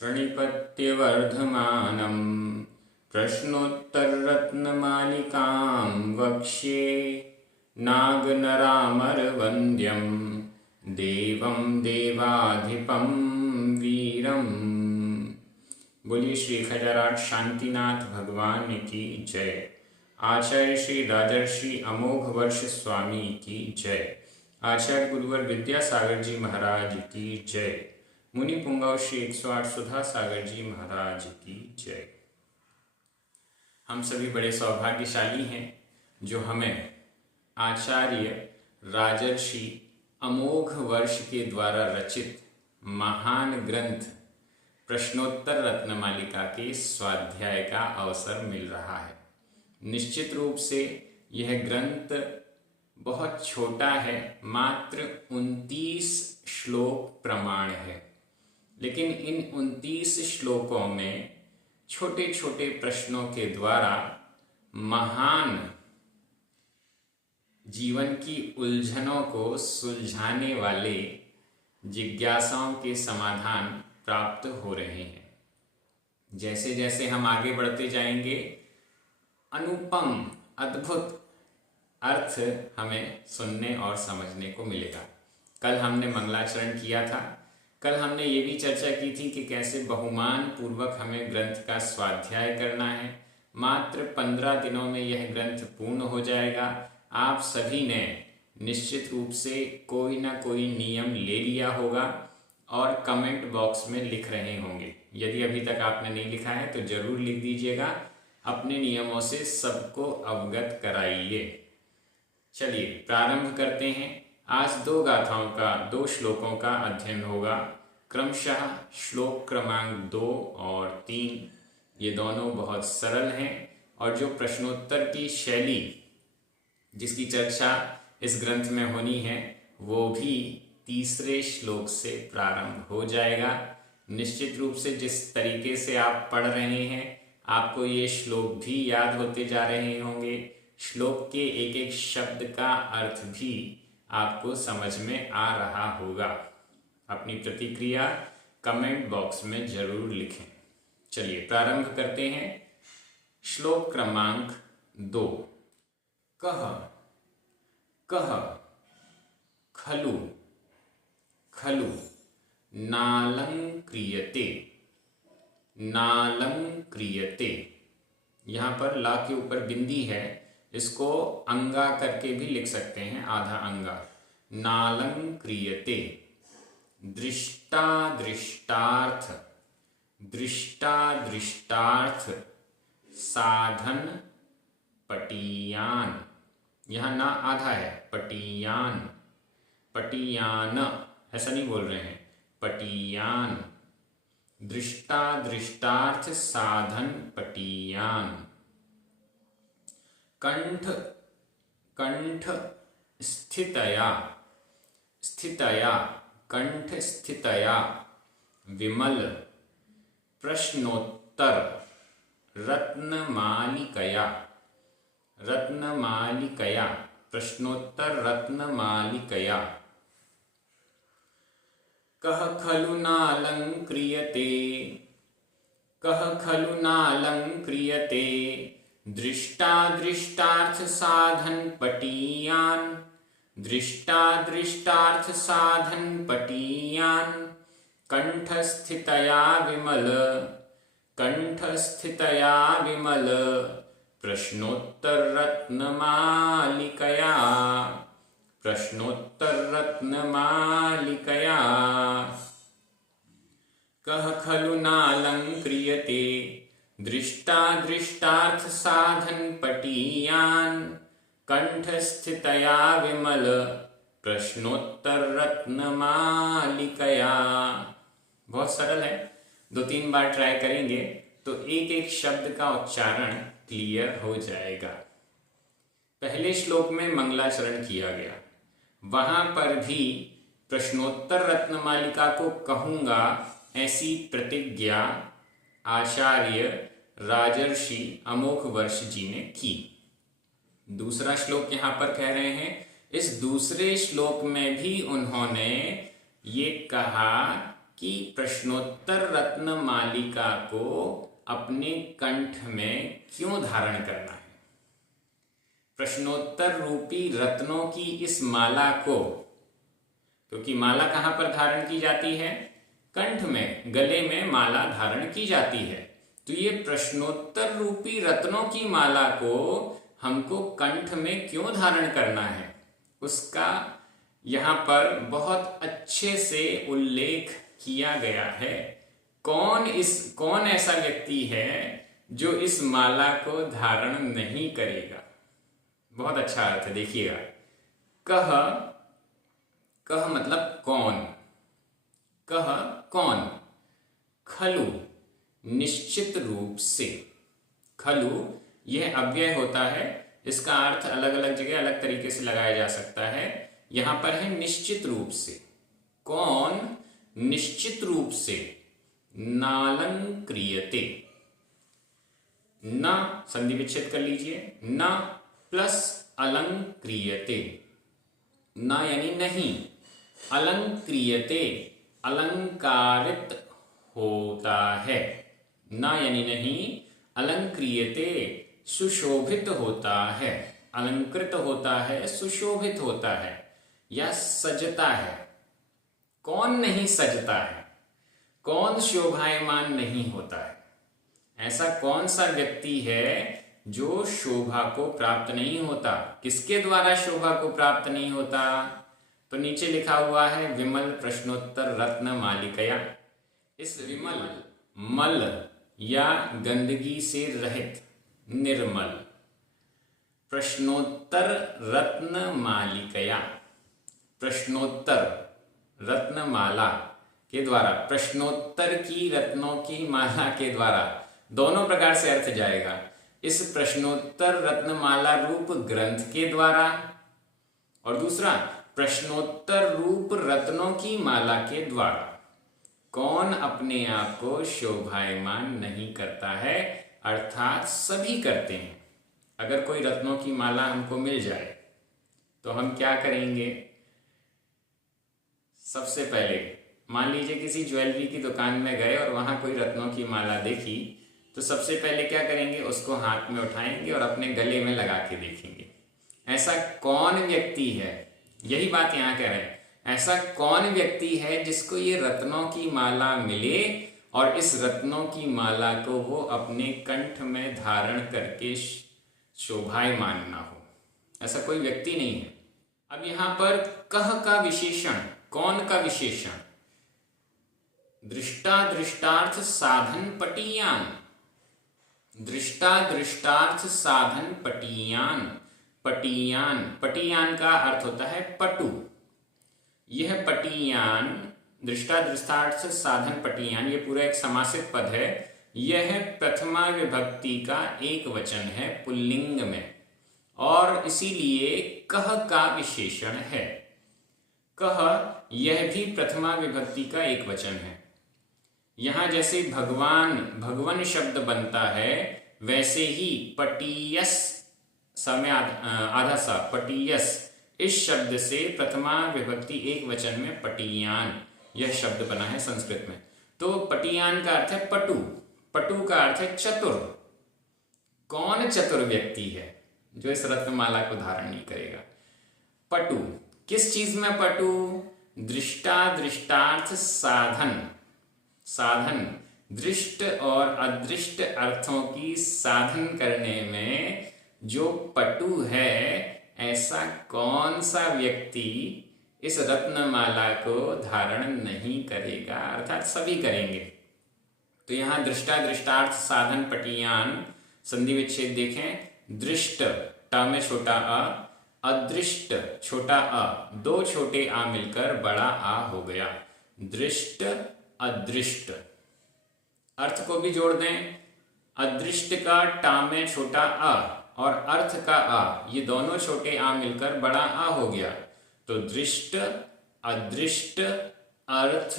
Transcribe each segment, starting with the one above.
प्रणिपत्यवर्धमानं प्रश्नोत्तररत्नमालिकां वक्ष्ये नागनरामरवन्द्यं देवं देवाधिपं वीरम्। बोलिए श्री खजराट शांतिनाथ भगवान की जय। आचार्य श्री राजर्षि अमोघ वर्ष स्वामी की जय। आचार्य गुरुवर विद्यासागर जी महाराज की जय। मुनि पुंगव श्री 108 सुधा सागर जी महाराज की जय। हम सभी बड़े सौभाग्यशाली हैं जो हमें आचार्य राजर्षि अमोघ वर्ष के द्वारा रचित महान ग्रंथ प्रश्नोत्तर रत्नमालिका के स्वाध्याय का अवसर मिल रहा है। निश्चित रूप से यह ग्रंथ बहुत छोटा है, मात्र 29 श्लोक प्रमाण है, लेकिन इन 29 श्लोकों में छोटे छोटे प्रश्नों के द्वारा महान जीवन की उलझनों को सुलझाने वाले जिज्ञासाओं के समाधान प्राप्त हो रहे हैं। जैसे जैसे हम आगे बढ़ते जाएंगे, अनुपम अद्भुत अर्थ हमें सुनने और समझने को मिलेगा। कल हमने मंगलाचरण किया था। कल हमने ये भी चर्चा की थी कि कैसे बहुमान पूर्वक हमें ग्रंथ का स्वाध्याय करना है। मात्र 15 दिनों में यह ग्रंथ पूर्ण हो जाएगा। आप सभी ने निश्चित रूप से कोई ना कोई नियम ले लिया होगा और कमेंट बॉक्स में लिख रहे होंगे। यदि अभी तक आपने नहीं लिखा है तो जरूर लिख दीजिएगा। अपने नियमों से सबको अवगत कराइए। चलिए प्रारंभ करते हैं। आज 2 गाथाओं का 2 श्लोकों का अध्ययन होगा। क्रमशः श्लोक क्रमांक 2 और 3 ये दोनों बहुत सरल हैं और जो प्रश्नोत्तर की शैली जिसकी चर्चा इस ग्रंथ में होनी है वो भी तीसरे श्लोक से प्रारंभ हो जाएगा। निश्चित रूप से जिस तरीके से आप पढ़ रहे हैं आपको ये श्लोक भी याद होते जा रहे होंगे। श्लोक के एक एक शब्द का अर्थ भी आपको समझ में आ रहा होगा। अपनी प्रतिक्रिया कमेंट बॉक्स में जरूर लिखें। चलिए प्रारंभ करते हैं। श्लोक क्रमांक 2। कह कह खलु खलु नालंक्रियते नालंक्रियते। यहाँ पर ला के ऊपर बिंदी है, इसको अंगा करके भी लिख सकते हैं, आधा अंगा। नालंक्रियते। दृष्टादृष्टार्थ दृष्टादृष्टार्थ साधन पटीयान। यहाँ ना आधा है, पटीयान पटीयान ऐसा नहीं बोल रहे हैं, पटीयान। दृष्टादृष्टार्थ साधन पटीयान। कंठ कंठ स्थितया स्थितया कंठ स्थितया विमल प्रश्नोत्तर रत्नमालिकया रत्नमालिकया प्रश्नोत्तर रत्नमालिकया। कह खलु नालंक्रियते कह खलु नालंक्रियते दृष्टादृष्टार्थ साधन पटीयान दृष्टादृष्टार्थ साधन पटीयान। कंठस्थितया विमल कंठस्थितया विमल प्रश्नोत्तर रत्नमालिकया प्रश्नोत्तर रत्नमालिकया। कह खलु नालंक्रियते दृष्टादृष्टार्थ साधन पटीयान कंठस्थितया विमल प्रश्नोत्तर रत्नमालिकया। बहुत सरल है, 2-3 बार ट्राई करेंगे तो एक एक शब्द का उच्चारण क्लियर हो जाएगा। पहले श्लोक में मंगलाचरण किया गया, वहां पर भी प्रश्नोत्तर रत्नमालिका को कहूंगा ऐसी प्रतिज्ञा आचार्य राजर्षि अमोघ वर्ष जी ने की। दूसरा श्लोक यहाँ पर कह रहे हैं, इस दूसरे श्लोक में भी उन्होंने ये कहा कि प्रश्नोत्तर रत्न मालिका को अपने कंठ में क्यों धारण करना है। प्रश्नोत्तर रूपी रत्नों की इस माला को, क्योंकि माला कहाँ पर धारण की जाती है, कंठ में, गले में माला धारण की जाती है, तो ये प्रश्नोत्तर रूपी रत्नों की माला को हमको कंठ में क्यों धारण करना है, उसका यहाँ पर बहुत अच्छे से उल्लेख किया गया है। कौन ऐसा व्यक्ति है जो इस माला को धारण नहीं करेगा। बहुत अच्छा अर्थ है, देखिएगा। कह मतलब कौन, कह कौन, खलु निश्चित रूप से। खलु यह अव्यय होता है, इसका अर्थ अलग अलग जगह अलग तरीके से लगाया जा सकता है। यहां पर है निश्चित रूप से। कौन निश्चित रूप से नालंक्रियते। न संधि विच्छेद कर लीजिए, न प्लस अलंक्रियते। न यानी नहीं, अलंक्रियते अलंकारित होता है। न यानी नहीं, अलंक्रियते सुशोभित होता है, अलंकृत होता है, सुशोभित होता है या सजता है। कौन नहीं सजता है, कौन शोभायमान नहीं होता है। ऐसा कौन सा व्यक्ति है जो शोभा को प्राप्त नहीं होता। किसके द्वारा शोभा को प्राप्त नहीं होता, तो नीचे लिखा हुआ है विमल प्रश्नोत्तर रत्न मालिकया। इस विमल, मल या गंदगी से रहित, निर्मल प्रश्नोत्तर रत्न मालिकया, प्रश्नोत्तर रत्नमाला के द्वारा, प्रश्नोत्तर की रत्नों की माला के द्वारा, दोनों प्रकार से अर्थ जाएगा। इस प्रश्नोत्तर रत्नमाला रूप ग्रंथ के द्वारा, और दूसरा प्रश्नोत्तर रूप रत्नों की माला के द्वारा। कौन अपने आप को शोभायमान नहीं करता है, अर्थात सभी करते हैं। अगर कोई रत्नों की माला हमको मिल जाए तो हम क्या करेंगे। सबसे पहले मान लीजिए किसी ज्वेलरी की दुकान में गए और वहां कोई रत्नों की माला देखी, तो सबसे पहले क्या करेंगे, उसको हाथ में उठाएंगे और अपने गले में लगा के देखेंगे। ऐसा कौन व्यक्ति है, यही बात यहाँ कह रहे हैं, ऐसा कौन व्यक्ति है जिसको ये रत्नों की माला मिले और इस रत्नों की माला को वो अपने कंठ में धारण करके शोभायमान ना हो। ऐसा कोई व्यक्ति नहीं है। अब यहां पर कह का विशेषण, कौन का विशेषण, दृष्टा दृष्टार्थ साधन पटीयान। दृष्टा दृष्टार्थ साधन पटीयान। पटीयान, पटीयान का अर्थ होता है पटु। यह पटीयान, दृष्टा दृष्टार्थ साधन पटीयान, ये पूरा एक समासित पद है। यह प्रथमा विभक्ति का एक वचन है पुल्लिंग में, और इसीलिए कह का विशेषण है। कह यह भी प्रथमा विभक्ति का एक वचन है। यहां जैसे भगवान, भगवान शब्द बनता है, वैसे ही पटीयस, समय आधा सा, पटीयस, इस शब्द से प्रथमा विभक्ति एक वचन में पटीयान यह शब्द बना है संस्कृत में। तो पटीयान का अर्थ है पटु, पटु का अर्थ है चतुर। कौन चतुर व्यक्ति है जो इस रत्नमाला को धारण नहीं करेगा। पटु, किस चीज में पटु, दृष्टा दृष्टार्थ साधन, साधन दृष्ट और अदृष्ट अर्थों की साधन करने में जो पटु है, ऐसा कौन सा व्यक्ति इस रत्नमाला को धारण नहीं करेगा, अर्थात सभी करेंगे। तो यहां दृष्टा दृष्टार्थ साधन पटीयान, संधि विच्छेद देखें। दृष्ट टा में छोटा अ, अदृष्ट छोटा अ, दो छोटे आ मिलकर बड़ा आ हो गया, दृष्ट अदृष्ट। अर्थ को भी जोड़ दें, अदृष्ट का टा में छोटा अ और अर्थ का आ, ये दोनों छोटे आ मिलकर बड़ा आ हो गया। तो दृष्ट अदृष्ट अर्थ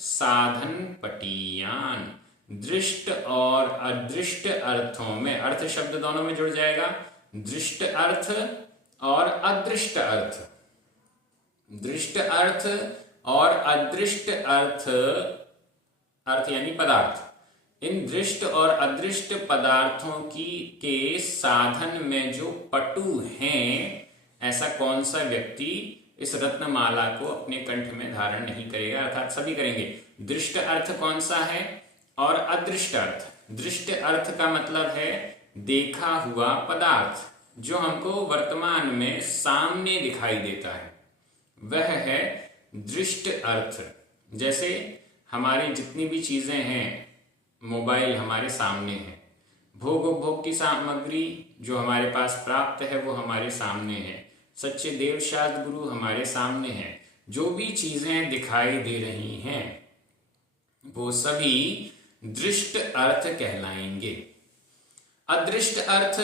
साधन पटीयान। दृष्ट और अदृष्ट अर्थों में, अर्थ शब्द दोनों में जुड़ जाएगा, दृष्ट अर्थ और अदृष्ट अर्थ। दृष्ट अर्थ और अदृष्ट अर्थ अर्थ यानी पदार्थ, इन दृष्ट और अदृष्ट पदार्थों के साधन में जो पटु हैं, ऐसा कौन सा व्यक्ति इस रत्नमाला को अपने कंठ में धारण नहीं करेगा, अर्थात सभी करेंगे। दृष्ट अर्थ कौन सा है और अदृष्ट अर्थ। दृष्ट अर्थ का मतलब है देखा हुआ पदार्थ, जो हमको वर्तमान में सामने दिखाई देता है, वह है दृष्ट अर्थ। जैसे हमारी जितनी भी चीजें हैं, मोबाइल हमारे सामने है, भोग उपभोग की सामग्री जो हमारे पास प्राप्त है वो हमारे सामने है, सच्चे देव शास्त्र गुरु हमारे सामने हैं। जो भी चीजें दिखाई दे रही हैं वो सभी दृष्ट अर्थ कहलाएंगे। अदृष्ट अर्थ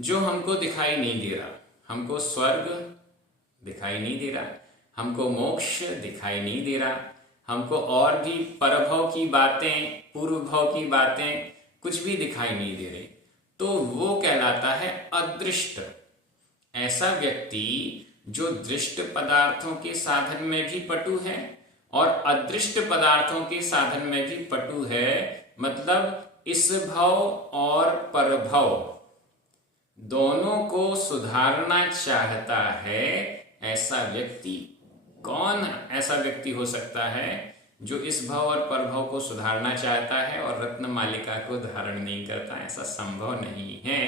जो हमको दिखाई नहीं दे रहा, हमको स्वर्ग दिखाई नहीं दे रहा, हमको मोक्ष दिखाई नहीं दे रहा, हमको और भी परभव की बातें, पूर्व भव की बातें कुछ भी दिखाई नहीं दे रही, तो वो कहलाता है अदृष्ट। ऐसा व्यक्ति जो दृष्ट पदार्थों के साधन में भी पटु है और अदृष्ट पदार्थों के साधन में भी पटु है, मतलब इस भव और परभव दोनों को सुधारना चाहता है, ऐसा व्यक्ति कौन ऐसा व्यक्ति हो सकता है जो इस भव और परभव को सुधारना चाहता है और रत्नमालिका को धारण नहीं करता? ऐसा संभव नहीं है।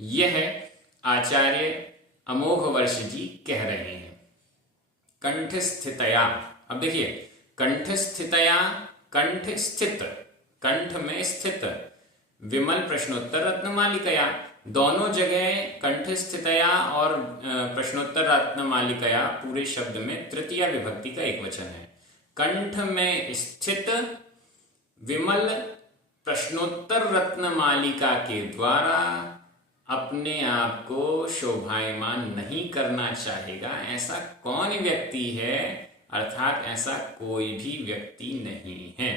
यह आचार्य अमोघ वर्ष जी कह रहे हैं। कंठ स्थितया, अब देखिए कंठ स्थितया, कंठ स्थित, कंठ में स्थित, विमल प्रश्नोत्तर रत्नमालिकया, दोनों जगह कंठ स्थितया और प्रश्नोत्तर रत्नमालिकया पूरे शब्द में तृतीया विभक्ति का एक वचन है। कंठ में स्थित विमल प्रश्नोत्तर रत्नमालिका के द्वारा अपने आप को शोभायमान नहीं करना चाहेगा, ऐसा कौन व्यक्ति है? अर्थात ऐसा कोई भी व्यक्ति नहीं है।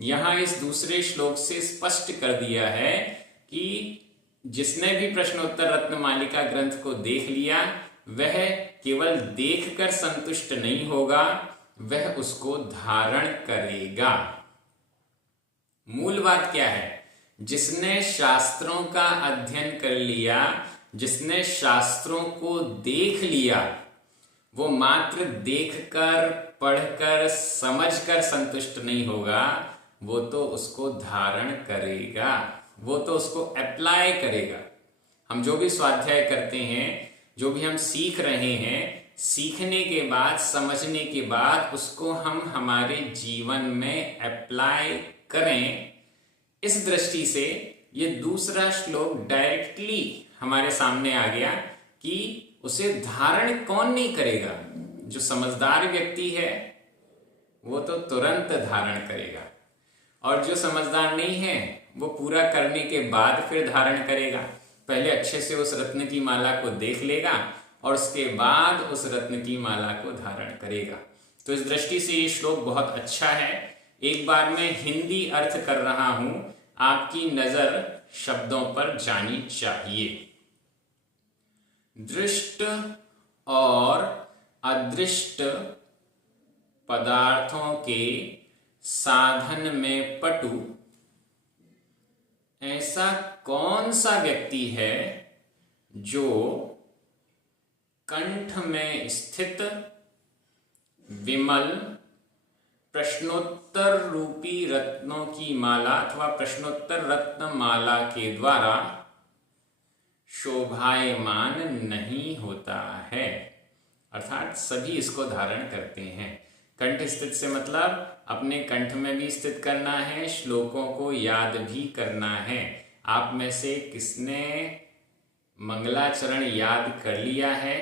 यहां इस दूसरे श्लोक से स्पष्ट कर दिया है कि जिसने भी प्रश्नोत्तर रत्नमालिका ग्रंथ को देख लिया, वह केवल देखकर संतुष्ट नहीं होगा, वह उसको धारण करेगा। मूल बात क्या है? जिसने शास्त्रों का अध्ययन कर लिया, जिसने शास्त्रों को देख लिया, वो मात्र देखकर, पढ़कर, समझकर संतुष्ट नहीं होगा, वो तो उसको धारण करेगा, वो तो उसको अप्लाई करेगा। हम जो भी स्वाध्याय करते हैं, जो भी हम सीख रहे हैं, सीखने के बाद, समझने के बाद उसको हम हमारे जीवन में अप्लाई करें। इस दृष्टि से ये दूसरा श्लोक डायरेक्टली हमारे सामने आ गया कि उसे धारण कौन नहीं करेगा? जो समझदार व्यक्ति है वो तो तुरंत धारण करेगा, और जो समझदार नहीं है वो पूरा करने के बाद फिर धारण करेगा। पहले अच्छे से उस रत्न की माला को देख लेगा और उसके बाद उस रत्न की माला को धारण करेगा। तो इस दृष्टि से ये श्लोक बहुत अच्छा है। एक बार मैं हिंदी अर्थ कर रहा हूं, आपकी नजर शब्दों पर जानी चाहिए। दृष्ट और अदृष्ट पदार्थों के साधन में पटु ऐसा कौन सा व्यक्ति है जो कंठ में स्थित विमल प्रश्नोत्तर रूपी रत्नों की माला अथवा प्रश्नोत्तर रत्न माला के द्वारा शोभायमान नहीं होता है? अर्थात सभी इसको धारण करते हैं। कंठ स्थित से मतलब अपने कंठ में भी स्थित करना है, श्लोकों को याद भी करना है। आप में से किसने मंगलाचरण याद कर लिया है,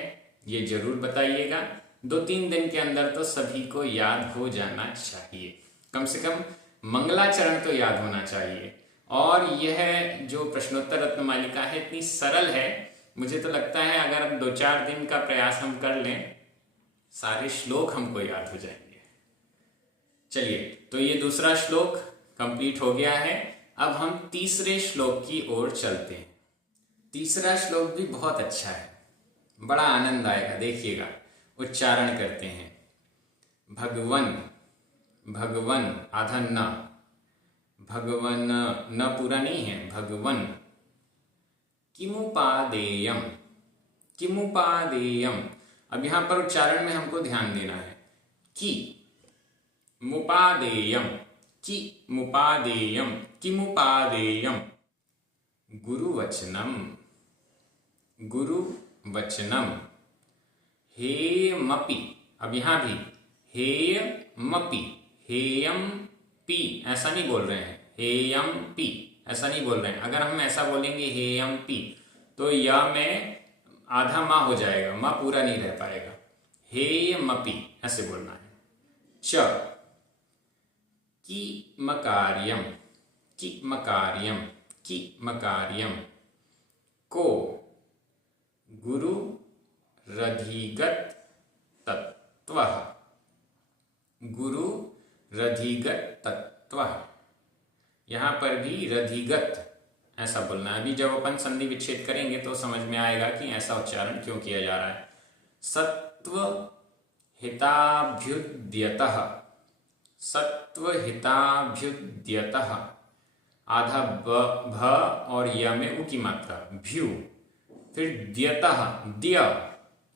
ये जरूर बताइएगा। 2-3 दिन के अंदर तो सभी को याद हो जाना चाहिए, कम से कम मंगलाचरण तो याद होना चाहिए। और यह जो प्रश्नोत्तर रत्नमालिका है इतनी सरल है, मुझे तो लगता है अगर 2-4 दिन का प्रयास हम कर लें, सारे श्लोक हमको याद हो जाएंगे। चलिए, तो ये दूसरा श्लोक कंप्लीट हो गया है। अब हम तीसरे श्लोक की ओर चलते हैं। तीसरा श्लोक भी बहुत अच्छा है, बड़ा आनंद आएगा, देखिएगा। उच्चारण करते हैं। भगवन, भगवन आधा न, भगवन, न पूरा नहीं है, भगवन। किमुपादेयम, किमुपादेयम। अब यहाँ पर उच्चारण में हमको ध्यान देना है। कि मुपादेयम, कि मुपादेयम, किमुपादेयम। गुरुवचनम, गुरुवचनम। हेयमपि, अब यहाँ भी हेयमपि, हेयम पी ऐसा नहीं बोल रहे हैं, हेयम पी ऐसा नहीं बोल रहे हैं। अगर हम ऐसा बोलेंगे हेयम पी तो या में आधा माँ हो जाएगा, माँ पूरा नहीं रह पाएगा। हेयमपि ऐसे बोलना है। च कि मकार्यम, कि मकार्यम, कि मकार्यम। को गुरु रधिगत तत्वः, गुरु रधिगत तत्वः। यहाँ पर भी रधिगत ऐसा बोलना है। अभी जब अपन संधि विच्छेद करेंगे तो समझ में आएगा कि ऐसा उच्चारण क्यों किया जा रहा है। सत्व हिताभ्युद्यतः, सत्व हिताभ्युद्यतः। आधा भ और य में उ की मात्रा, भ्यू। फिर द्यतः, द्य,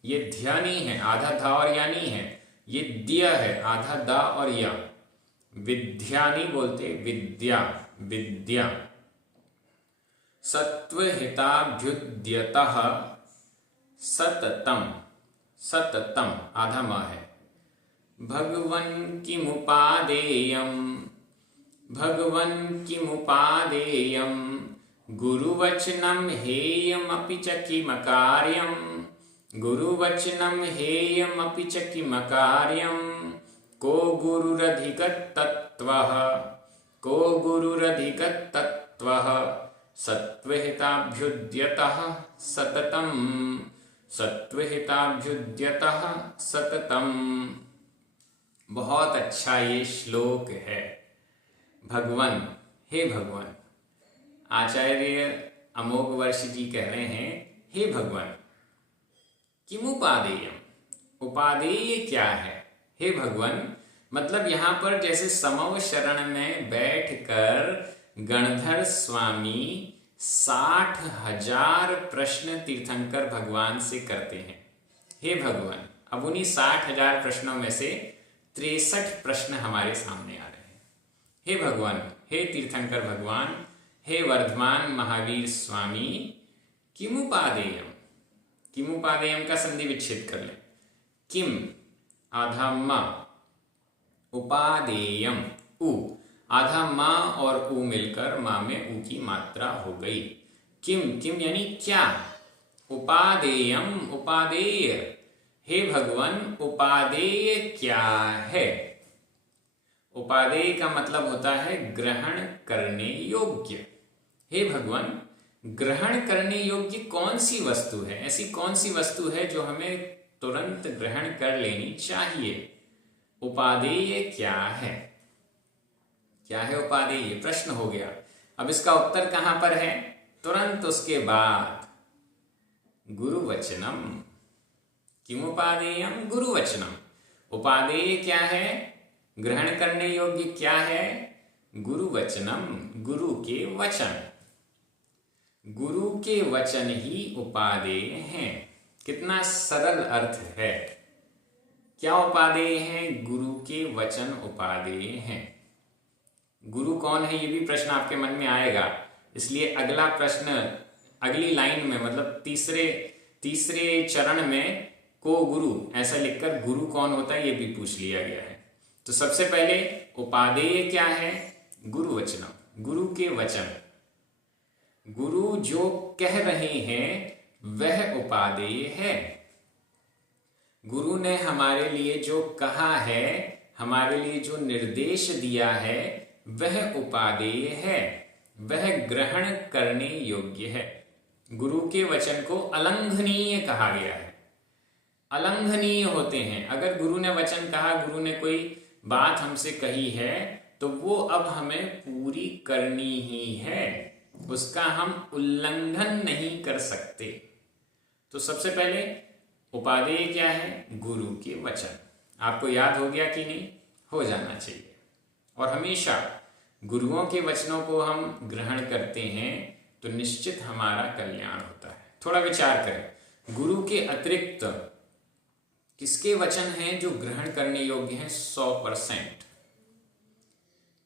ये ध्य नहीं है, आधा धा और या नहीं है, ये द्य है, आधा दा और या। विद्या नहीं बोलते, विद्या, विद्या। सत्वहिताभ्युद्यतः सततम, सततम, आधा म है। भगवन् किमुपादेयम्, भगवन् किमुपादेयम्। गुरुवचनं हेयमपि च किमकार्यम्, गुरुवचनं हेयमपि च किमकार्यम्। को गुरुरधिगत तत्वः, को गुरुरधिगत तत्वः। सत्वहिताभ्युद्यतः सततम, सत्वहिताभ्युद्यतः सततम। बहुत अच्छा ये श्लोक है। भगवन, हे भगवान। आचार्य अमोघवर्ष जी कह रहे हैं, हे भगवान। किमुपादेयम, उपादेय क्या है? हे भगवान, मतलब यहाँ पर जैसे समव शरण में बैठकर गणधर स्वामी 60,000 प्रश्न तीर्थंकर भगवान से करते हैं। हे भगवान, अब उन्हीं 60,000 प्रश्नों में से 63 प्रश्न हमारे सामने आ रहे हैं। हे भगवान, हे तीर्थंकर भगवान, हे वर्धमान महावीर स्वामी। किमुपादेयम, किमुपादेयम का संधि विच्छेद कर लें। किम आधा म, उपादेयम उ, आधा माँ और उ मिलकर माँ में उ की मात्रा हो गई। किम, किम यानी क्या। उपादेयम, उपादेय। हे भगवान, उपादेय क्या है? उपादेय का मतलब होता है ग्रहण करने योग्य। हे भगवान, ग्रहण करने योग्य कौन सी वस्तु है? ऐसी कौन सी वस्तु है जो हमें तुरंत ग्रहण कर लेनी चाहिए? उपादेय क्या है? क्या है उपादेय? प्रश्न हो गया। अब इसका उत्तर कहां पर है? तुरंत उसके बाद गुरुवचनम। किमुपादेयम गुरुवचनम। उपादेय क्या है? ग्रहण करने योग्य क्या है? गुरुवचनम, गुरु के वचन। गुरु के वचन ही उपादेय हैं। कितना सरल अर्थ है। क्या उपादेय है? गुरु के वचन उपादेय हैं। गुरु कौन है, ये भी प्रश्न आपके मन में आएगा। इसलिए अगला प्रश्न अगली लाइन में, मतलब तीसरे चरण में को गुरु ऐसा लिखकर गुरु कौन होता है ये भी पूछ लिया गया है। तो सबसे पहले उपादेय क्या है? गुरु वचनम, गुरु के वचन। गुरु जो कह रहे हैं वह उपादेय है। गुरु ने हमारे लिए जो कहा है, हमारे लिए जो निर्देश दिया है, वह उपादेय है, वह ग्रहण करने योग्य है। गुरु के वचन को अलंघनीय कहा गया है। अलंघनीय होते हैं। अगर गुरु ने वचन कहा, गुरु ने कोई बात हमसे कही है, तो वो अब हमें पूरी करनी ही है, उसका हम उल्लंघन नहीं कर सकते। तो सबसे पहले उपादेय क्या है? गुरु के वचन। आपको याद हो गया कि नहीं? हो जाना चाहिए। और हमेशा गुरुओं के वचनों को हम ग्रहण करते हैं तो निश्चित हमारा कल्याण होता है। थोड़ा विचार करें, गुरु के अतिरिक्त किसके वचन हैं जो ग्रहण करने योग्य हैं 100%?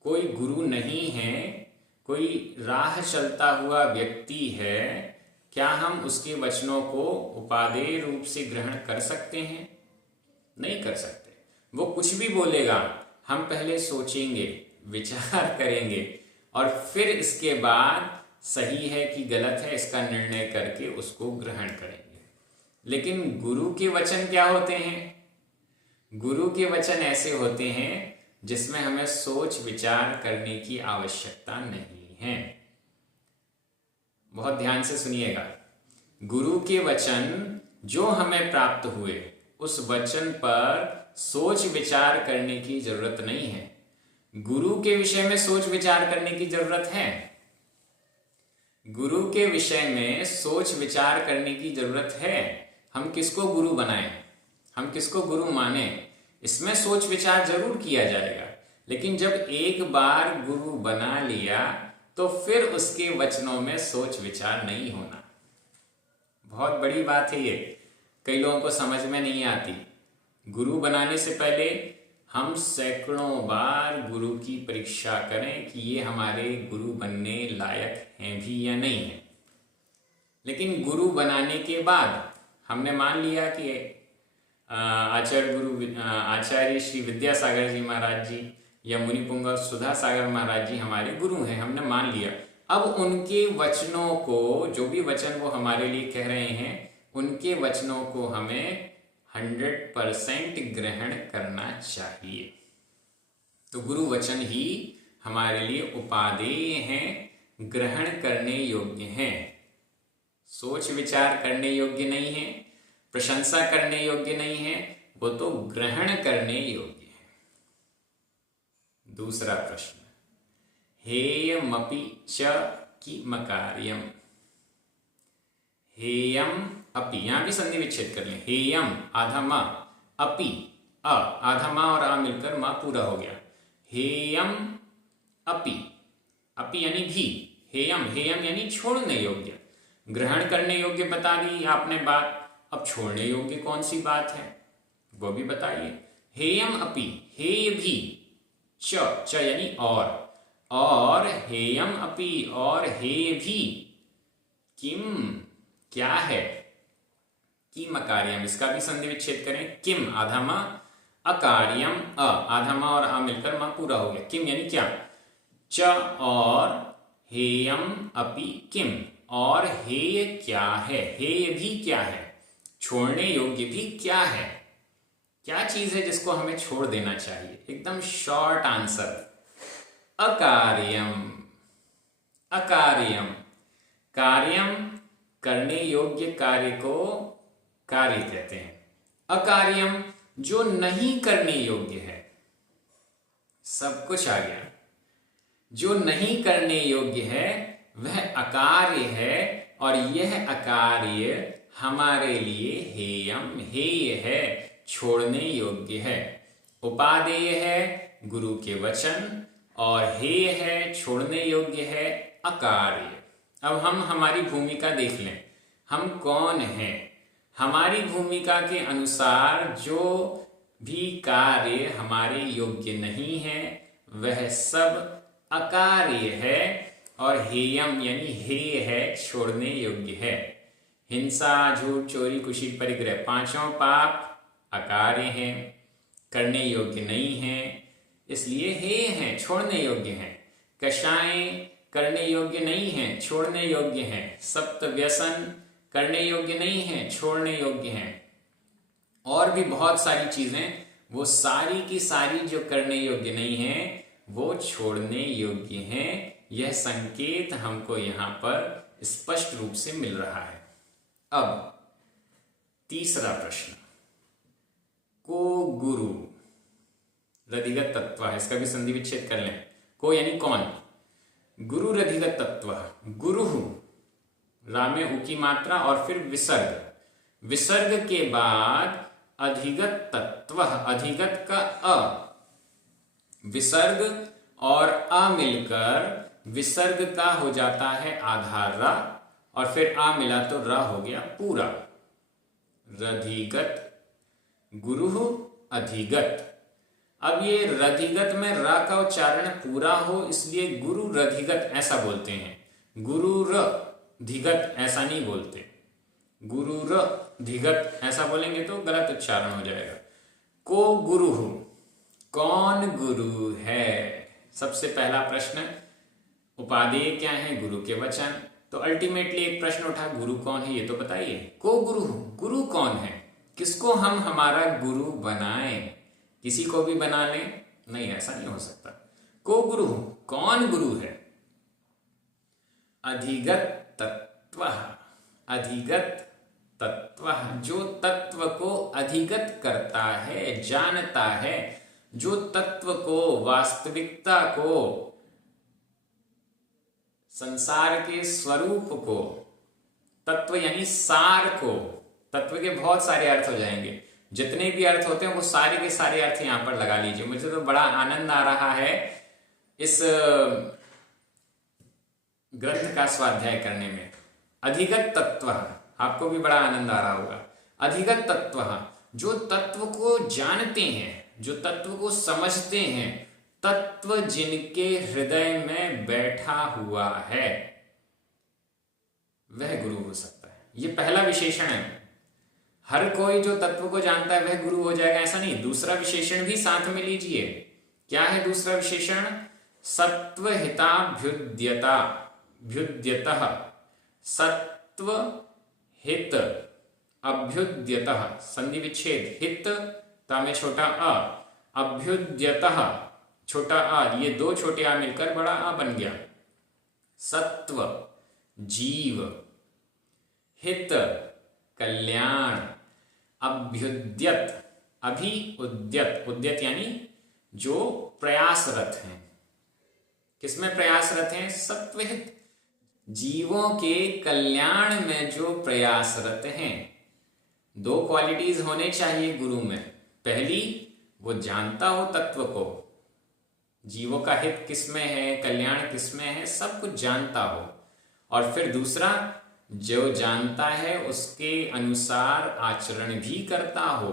कोई गुरु नहीं है, कोई राह चलता हुआ व्यक्ति है, क्या हम उसके वचनों को उपादेय रूप से ग्रहण कर सकते हैं? नहीं कर सकते। वो कुछ भी बोलेगा, हम पहले सोचेंगे, विचार करेंगे और फिर इसके बाद सही है कि गलत है इसका निर्णय करके उसको ग्रहण करेंगे। लेकिन गुरु के वचन क्या होते हैं? गुरु के वचन ऐसे होते हैं जिसमें हमें सोच विचार करने की आवश्यकता नहीं है। बहुत ध्यान से सुनिएगा, गुरु के वचन जो हमें प्राप्त हुए उस वचन पर सोच विचार करने की जरूरत नहीं है। गुरु के विषय में सोच विचार करने की जरूरत है। गुरु के विषय में सोच विचार करने की जरूरत है। हम किसको गुरु बनाएं, हम किसको गुरु माने, इसमें सोच विचार जरूर किया जाएगा। लेकिन जब एक बार गुरु बना लिया तो फिर उसके वचनों में सोच विचार नहीं होना। बहुत बड़ी बात है ये, कई लोगों को समझ में नहीं आती। गुरु बनाने से पहले हम सैकड़ों बार गुरु की परीक्षा करें कि ये हमारे गुरु बनने लायक हैं भी या नहीं है। लेकिन गुरु बनाने के बाद हमने मान लिया कि आचार्य श्री विद्यासागर जी महाराज जी या मुनिपुंगा सुधा सागर महाराज जी हमारे गुरु हैं, हमने मान लिया। अब उनके वचनों को, जो भी वचन वो हमारे लिए कह रहे हैं, उनके वचनों को हमें 100% ग्रहण करना चाहिए। तो गुरु वचन ही हमारे लिए उपादेय हैं, ग्रहण करने योग्य हैं। सोच विचार करने योग्य नहीं है, प्रशंसा करने योग्य नहीं है, वो तो ग्रहण करने योग्य है। दूसरा प्रश्न, हेयमपि च किमकार्यम्। हेयम अपि, यहां भी संधि विच्छेद कर लें। हेयम आधा मा, अपि अ आधा मा और आ मिलकर मा पूरा हो गया। हेयम अपि, अपि यानी भी, हेयम, हेयम यानी छोड़ने योग्य। ग्रहण करने योग्य बता दी आपने बात, अब छोड़ने योग्य कौन सी बात है वो भी बताइए। हेयम अपि, हेय भी, च यानी और हेयम अपि और हेय भी, किम क्या है, किम अकार्यम, इसका भी संधि विच्छेद करें। किम आधा मा, अकार्यम अ आधा मा और आ मिलकर मा पूरा हो गया। किम यानी क्या, च और हेयम अपि किम, और हेय क्या है, हेय भी क्या है, छोड़ने योग्य भी क्या है, क्या चीज है जिसको हमें छोड़ देना चाहिए। एकदम शॉर्ट आंसर, अकार्यम। अकार्यम, कार्यम करने योग्य कार्य को कार्य कहते हैं। अकार्यम जो नहीं करने योग्य है, सब कुछ आ गया। जो नहीं करने योग्य है वह अकार्य है, और यह अकार्य हमारे लिए हेयम, हेय है, छोड़ने योग्य है। उपादेय है गुरु के वचन, और हेय है, छोड़ने योग्य है, अकार्य। अब हम हमारी भूमिका देख लें, हम कौन हैं। हमारी भूमिका के अनुसार जो भी कार्य हमारे योग्य नहीं है वह सब अकार्य है, और हेयम यानी हेय है, छोड़ने योग्य है। हिंसा, झूठ, चोरी, कुशील, परिग्रह, पांचों पाप अकार्य हैं, करने योग्य नहीं हैं, इसलिए हेय हैं, छोड़ने योग्य हैं। कषाएं करने योग्य नहीं हैं, छोड़ने योग्य हैं। सप्त व्यसन करने योग्य नहीं हैं, छोड़ने योग्य हैं। और भी बहुत सारी चीजें, वो सारी की सारी जो करने योग्य नहीं है वो छोड़ने योग्य हैं। यह संकेत हमको यहाँ पर स्पष्ट रूप से मिल रहा है। अब तीसरा प्रश्न, को गुरु रधिगत तत्व है, इसका भी संधि विच्छेद कर लें। को यानी कौन, गुरु रधिगत तत्व, गुरु रा में उ की मात्रा और फिर विसर्ग, विसर्ग के बाद अधिगत तत्व, अधिगत का अ, विसर्ग और अ मिलकर विसर्ग का हो जाता है आधार रा, और फिर आ मिला तो रा हो गया पूरा। रधिगत, गुरु अधिगत। अब ये रधिगत में रा का उच्चारण पूरा हो इसलिए गुरु रधिगत ऐसा बोलते हैं, गुरु र धिगत ऐसा नहीं बोलते। गुरु र धिगत ऐसा बोलेंगे तो गलत उच्चारण हो जाएगा। को गुरु, कौन गुरु है? सबसे पहला प्रश्न, उपादेय क्या है? गुरु के वचन। तो अल्टीमेटली एक प्रश्न उठा, गुरु कौन है ये तो बताइए। को गुरु, गुरु कौन है? किसको हम हमारा गुरु बनाएं? किसी को भी बना लें? नहीं, ऐसा नहीं हो सकता। को गुरु, कौन गुरु है? अधिगत तत्व, अधिगत तत्व, जो तत्व को अधिगत करता है, जानता है, जो तत्व को, वास्तविकता को, संसार के स्वरूप को, तत्व यानी सार को। तत्व के बहुत सारे अर्थ हो जाएंगे, जितने भी अर्थ होते हैं वो सारे के सारे अर्थ यहां पर लगा लीजिए। मुझे तो बड़ा आनंद आ रहा है इस ग्रंथ का स्वाध्याय करने में। अधिगत तत्व, आपको भी बड़ा आनंद आ रहा होगा। अधिगत तत्व, जो तत्व को जानते हैं, जो तत्व को समझते हैं, तत्व जिनके हृदय में बैठा हुआ है, वह गुरु हो सकता है। ये पहला विशेषण है। हर कोई जो तत्व को जानता है वह गुरु हो जाएगा ऐसा नहीं। दूसरा विशेषण भी साथ में लीजिए। क्या है दूसरा विशेषण? सत्वहिताभ्युद्यता, भ्युद्यतः, सत्व हित अभ्युद्यतः, संधि विच्छेद, हित ता में छोटा अ, अभ्युद्यतः छोटा आ, ये दो छोटे आ मिलकर बड़ा आ बन गया। सत्व जीव, हित कल्याण, अभ्युद्यत, अभी उद्यत, उद्यत यानी जो प्रयासरत हैं। किसमें प्रयासरत हैं? सत्वहित, जीवों के कल्याण में जो प्रयासरत हैं। दो क्वालिटीज होने चाहिए गुरु में। पहली, वो जानता हो तत्व को, जीवों का हित किसमें है, कल्याण किसमें है, सब कुछ जानता हो। और फिर दूसरा, जो जानता है उसके अनुसार आचरण भी करता हो।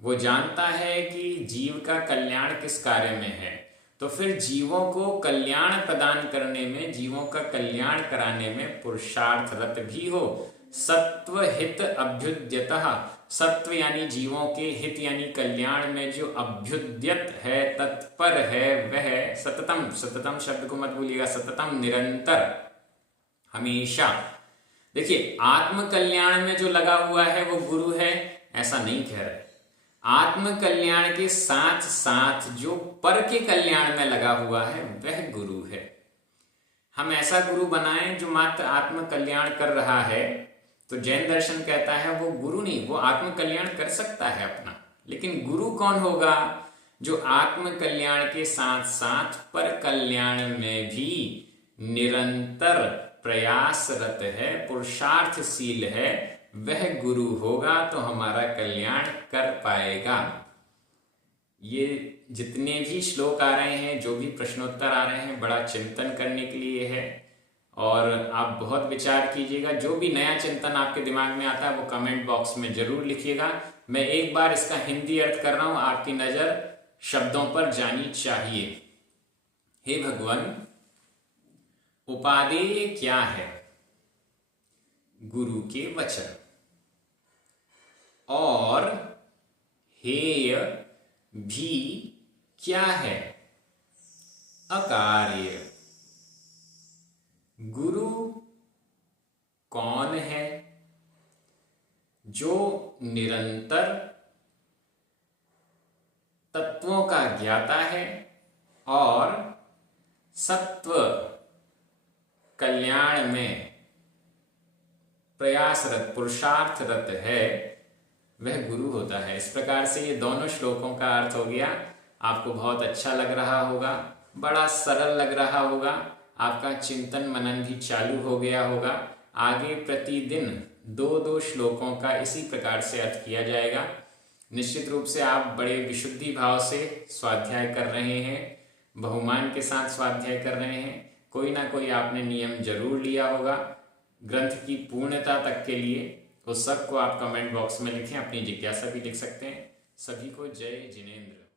वो जानता है कि जीव का कल्याण किस कार्य में है, तो फिर जीवों को कल्याण प्रदान करने में, जीवों का कल्याण कराने में पुरुषार्थरत भी हो। सत्व हित अभ्युद्यतः, सत्व यानी जीवों के हित यानी कल्याण में जो अभ्युद्यत है, तत्पर है, वह सततम, सततम शब्द को मत भूलिएगा, सततम निरंतर, हमेशा। देखिए, आत्म कल्याण में जो लगा हुआ है वो गुरु है ऐसा नहीं कह रहे। आत्म कल्याण के साथ साथ जो पर के कल्याण में लगा हुआ है वह गुरु है। हम ऐसा गुरु बनाएं जो मात्र आत्म कल्याण कर रहा है, तो जैन दर्शन कहता है वो गुरु नहीं, वो आत्म कल्याण कर सकता है अपना, लेकिन गुरु कौन होगा? जो आत्म कल्याण के साथ साथ पर कल्याण में भी निरंतर प्रयासरत है, पुरुषार्थशील है, वह गुरु होगा तो हमारा कल्याण कर पाएगा। ये जितने भी श्लोक आ रहे हैं, जो भी प्रश्नोत्तर आ रहे हैं, बड़ा चिंतन करने के लिए है और आप बहुत विचार कीजिएगा। जो भी नया चिंतन आपके दिमाग में आता है वो कमेंट बॉक्स में जरूर लिखिएगा। मैं एक बार इसका हिंदी अर्थ कर रहा हूं, आपकी नजर शब्दों पर जानी चाहिए। हे भगवान, उपादेय क्या है? गुरु के वचन। और हेय भी क्या है? अकार्य। गुरु कौन है? जो निरंतर तत्वों का ज्ञाता है और सत्व कल्याण में प्रयासरत, पुरुषार्थरत है, वह गुरु होता है। इस प्रकार से ये दोनों श्लोकों का अर्थ हो गया। आपको बहुत अच्छा लग रहा होगा, बड़ा सरल लग रहा होगा, आपका चिंतन मनन भी चालू हो गया होगा। आगे प्रतिदिन 2-2 श्लोकों का इसी प्रकार से अर्थ किया जाएगा। निश्चित रूप से आप बड़े विशुद्धि भाव से स्वाध्याय कर रहे हैं, बहुमान के साथ स्वाध्याय कर रहे हैं। कोई ना कोई आपने नियम जरूर लिया होगा ग्रंथ की पूर्णता तक के लिए। उस सब को आप कमेंट बॉक्स में लिखें, अपनी जिज्ञासा भी लिख सकते हैं। सभी को जय जिनेंद्र।